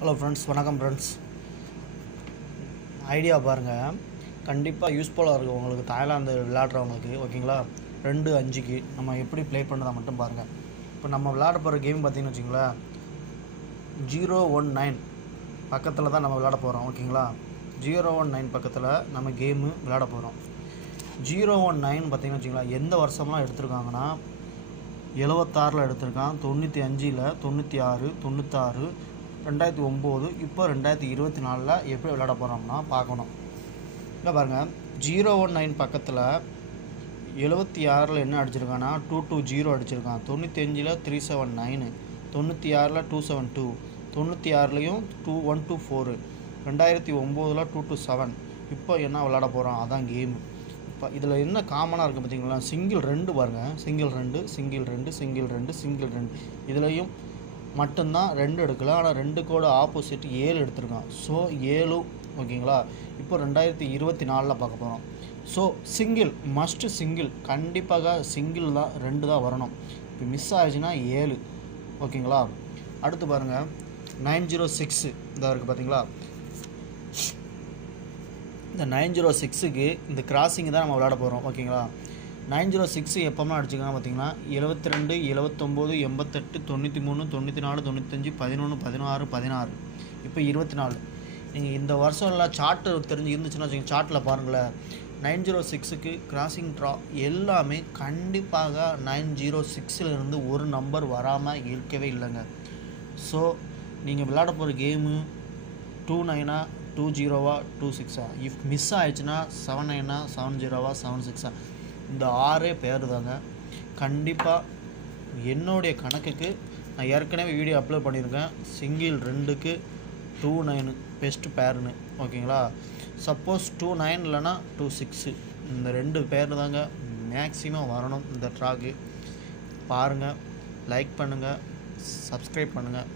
Hello friends, வணக்கம் friends. Idea பாருங்கள், கண்டிப்பாக யூஸ்ஃபுல்லாக இருக்கும் உங்களுக்கு. தாய்லாந்து விளையாடுறவங்களுக்கு ஓகேங்களா. 2-5க்கு நம்ம எப்படி ப்ளே பண்ணுறதா மட்டும் பாருங்கள். இப்போ நம்ம விளையாட போகிற கேம் பார்த்திங்கன்னு வச்சிங்களேன், 019 பக்கத்தில் தான் நம்ம விளையாட போகிறோம் ஓகேங்களா. 019 பக்கத்தில் நம்ம கேமு விளையாட போகிறோம். 019 பார்த்திங்கன்னு வச்சிங்களேன், எந்த வருஷம்லாம் எடுத்திருக்காங்கன்னா 76 எடுத்திருக்கான், 95, 96, 96, 2009, இப்போ 2024 எப்படி விளையாட போகிறோம்னா பார்க்கணும். இல்லை பாருங்கள், 019 பக்கத்தில் 76 என்ன அடிச்சிருக்கான்னா 220 அடிச்சிருக்கான், 95 379, 96 272, 96 124, 2009 227. இப்போ என்ன விளையாட போகிறோம், அதான் கேமு. இப்போ இதில் என்ன காமனாக இருக்குது பார்த்தீங்களா, சிங்கிள் 2 பாருங்கள், சிங்கிள் 2, சிங்கிள் 2, சிங்கிள் 2, சிங்கிள் 2. இதுலேயும் மட்டும்தான் 2 எடுக்கல, ஆனால் 2 கூட ஆப்போசிட் 7 எடுத்திருக்கான். ஸோ 7 ஓகேங்களா. இப்போ 2024 பார்க்க போகிறோம். ஸோ சிங்கிள் மஸ்ட்டு, சிங்கிள் கண்டிப்பாக சிங்கிள் தான், 2 தான் வரணும். இப்போ மிஸ் ஆகிடுச்சுன்னா 7 ஓகேங்களா. அடுத்து பாருங்கள் 906 இதாக இருக்குது பார்த்தீங்களா. இந்த 906க்கு இந்த கிராசிங் தான் நம்ம விளையாட போகிறோம் ஓகேங்களா. 906 எப்போம்னா அடிச்சுக்கலாம் பார்த்தீங்கன்னா 72, 79, 88, 93, 94, 95, 11, 16, 16, இப்போ 24. நீங்கள் இந்த வருஷம் எல்லாம் சார்ட்டு தெரிஞ்சு இருந்துச்சுன்னா வச்சுக்கோங்க, சார்ட்டில் பாருங்களேன். 906க்கு கிராசிங் ட்ரா எல்லாமே கண்டிப்பாக 906 ஒரு நம்பர் வராமல் இருக்கவே இல்லைங்க. ஸோ நீங்கள் விளையாட போகிற கேமு 29, 20, 26. இஃப் மிஸ் ஆயிடுச்சுன்னா 79, 70, 76. இந்த 6 பேர் தாங்க. கண்டிப்பாக என்னுடைய கணக்குக்கு நான் ஏற்கனவே வீடியோ அப்லோட் பண்ணியிருக்கேன். சிங்கிள் 2க்கு 29 பெஸ்ட்டு பேருன்னு ஓகேங்களா. சப்போஸ் 29 இல்லைனா 26 இந்த 2 பேர் தாங்க மேக்ஸிமம் வரணும் இந்த ட்ராக்கு. பாருங்கள், லைக் பண்ணுங்கள், சப்ஸ்கிரைப் பண்ணுங்கள்.